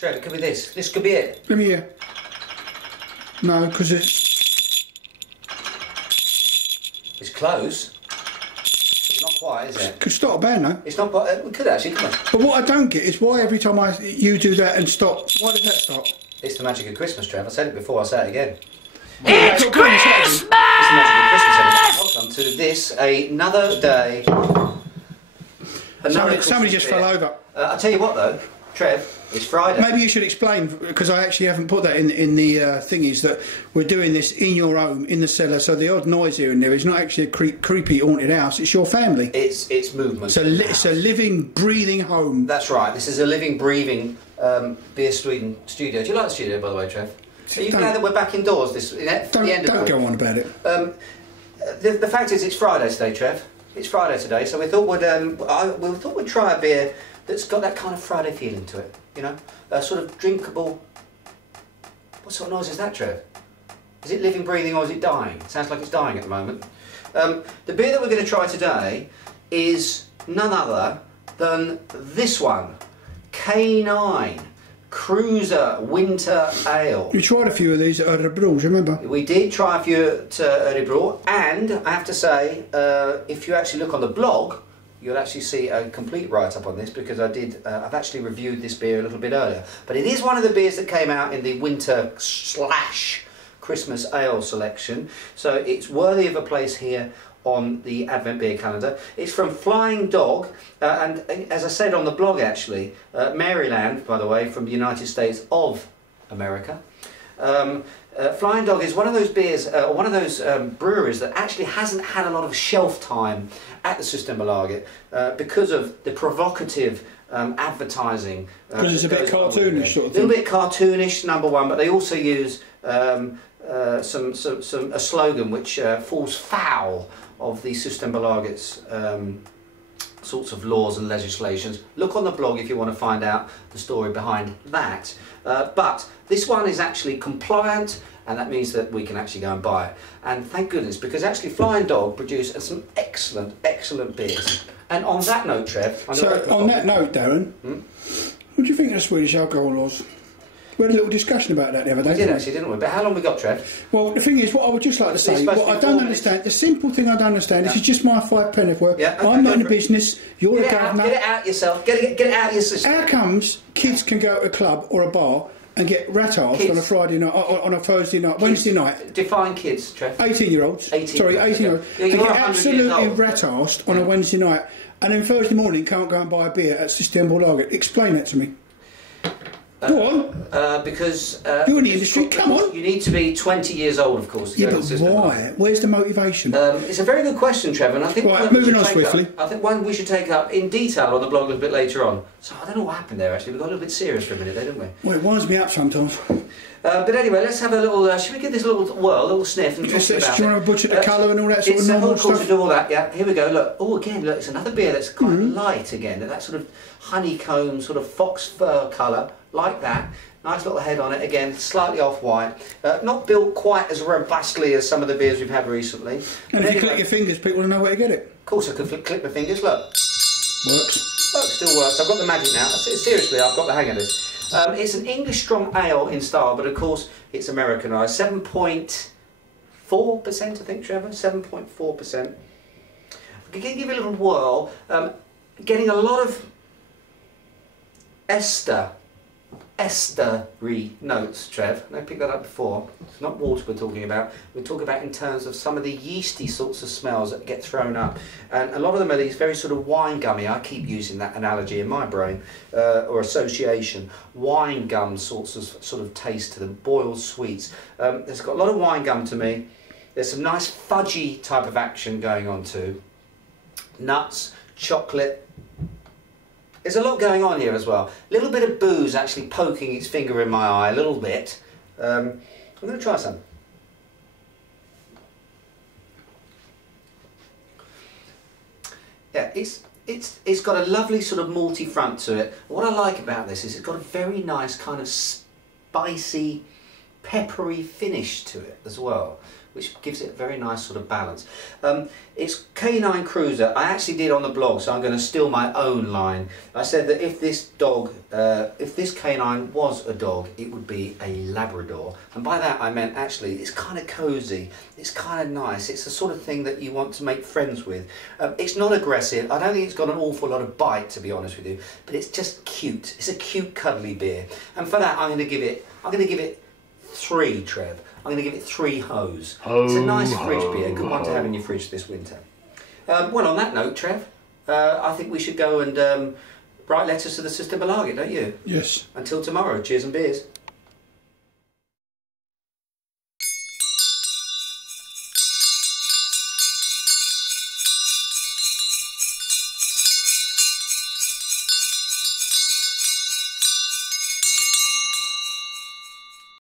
Trev, it could be this. This could be it. Let me hear. No, because it's close. It's not quite, is it? Could start a band though. It's not quite. We could actually, couldn't we? But what I don't get is why every time you do that and stop, why does that stop? It's the magic of Christmas, Trev. I said it before, I'll say it again. It's Christmas! It's the magic of Christmas. Welcome to this, another day. Somebody just fell over. I'll tell you what though, Trev, it's Friday. Maybe you should explain, because I actually haven't put that in the thingies, that we're doing this in your home, in the cellar, so the odd noise here and there is not actually a creepy haunted house, it's your family. It's movement. It's a living, breathing home. That's right, this is a living, breathing Beer Sweden studio. Do you like the studio, by the way, Trev? Are you glad that we're back indoors Don't go on about it. The fact is, it's Friday today, Trev. It's Friday today, so we thought we'd try a beer that's got that kind of Friday feeling to it. You know, a sort of drinkable. What sort of noise is that, Trev? Is it living, breathing, or is it dying? It sounds like it's dying at the moment. The beer that we're going to try today is none other than this one, K9 Cruiser Winter Ale. You tried a few of these at Örebro, remember? We did try a few at Örebro, and I have to say, if you actually look on the blog, you'll actually see a complete write-up on this, because I've actually reviewed this beer a little bit earlier. But it is one of the beers that came out in the winter / Christmas ale selection, so it's worthy of a place here on the Advent beer calendar. It's from Flying Dog, and as I said on the blog actually, Maryland, by the way, from the United States of America. Flying Dog is one of those beers, or one of those breweries that actually hasn't had a lot of shelf time at the Systembolaget because of the provocative advertising. Because it's a bit cartoonish sort of thing. A little bit cartoonish, number one, but they also use a slogan which falls foul of the Systembolaget's sorts of laws and legislations. Look on the blog if you want to find out the story behind that. But this one is actually compliant, and that means that we can actually go and buy it. And thank goodness, because actually Flying Dog produce some excellent, excellent beers. And on that note, Trev... on that note, Darren, what do you think of the Swedish alcohol laws? We had a little discussion about that the other day. We did actually, didn't we? But how long have we got, Trev? Well, the thing is, what I would just like to say, what I don't understand, the simple thing I don't understand, this is just my 5 pence worth. Yeah, I'm not in the business, you're a governor. Get it out yourself, get it out of your system. How comes kids can go to a club or a bar and get rat-arsed on a Friday night, on a Thursday night, Wednesday night? Define kids, Trev. 18-year-olds. 18-year-olds. Yeah, they get absolutely rat-arsed on a Wednesday night, and then Thursday morning can't go and buy a beer at Systembolaget. Explain that to me. Go on. Because... you're in the industry, come on. You need to be 20 years old, of course. Yeah, but why? Where's the motivation? It's a very good question, Trevor, and I think... Right, moving on swiftly. I think one we should take up in detail on the blog a little bit later on. So I don't know what happened there, actually. We got a little bit serious for a minute there, didn't we? Well, it winds me up sometimes. But anyway, let's have a little... should we give this a little whirl, a little sniff and talk about it? Do you want to butcher the colour and all that sort of normal stuff? It's to do all that, yeah. Here we go, look. Oh, again, look, it's another beer that's quite light again. That sort of honeycomb, sort of fox fur colour, like that. Nice little head on it, again, slightly off-white. Not built quite as robustly as some of the beers we've had recently. And if you click your fingers, people will know where to get it. Of course I can click my fingers, look. Works. Look, still works. I've got the magic now. Seriously, I've got the hang of this. It's an English strong ale in style, but of course it's Americanised. 7.4%, I think, Trevor? 7.4%. I can give you a little whirl. Getting a lot of estery notes, Trev. I picked that up before. It's not water we're talking about. We're talking about in terms of some of the yeasty sorts of smells that get thrown up. And a lot of them are these very sort of wine gummy. I keep using that analogy in my brain, or association. Wine gum sorts of sort of taste to them, boiled sweets. It's got a lot of wine gum to me. There's some nice fudgy type of action going on too. Nuts, chocolate. There's a lot going on here as well. A little bit of booze actually poking its finger in my eye, a little bit. I'm going to try some. Yeah, it's got a lovely sort of malty front to it. What I like about this is it's got a very nice kind of spicy, peppery finish to it as well, which gives it a very nice sort of balance. It's Canine Cruiser. I actually did on the blog, so I'm going to steal my own line. I said that if this dog, if this canine was a dog, it would be a Labrador. And by that I meant actually it's kind of cosy, it's kind of nice, it's the sort of thing that you want to make friends with. It's not aggressive, I don't think it's got an awful lot of bite, to be honest with you, but it's just cute. It's a cute cuddly beer. And for that I'm going to give it 3, Trev. I'm going to give it 3 hoes. It's a nice fridge beer, a good one to have in your fridge this winter. Well, on that note, Trev, I think we should go and write letters to the Sister Belaget, don't you? Yes. Until tomorrow, cheers and beers.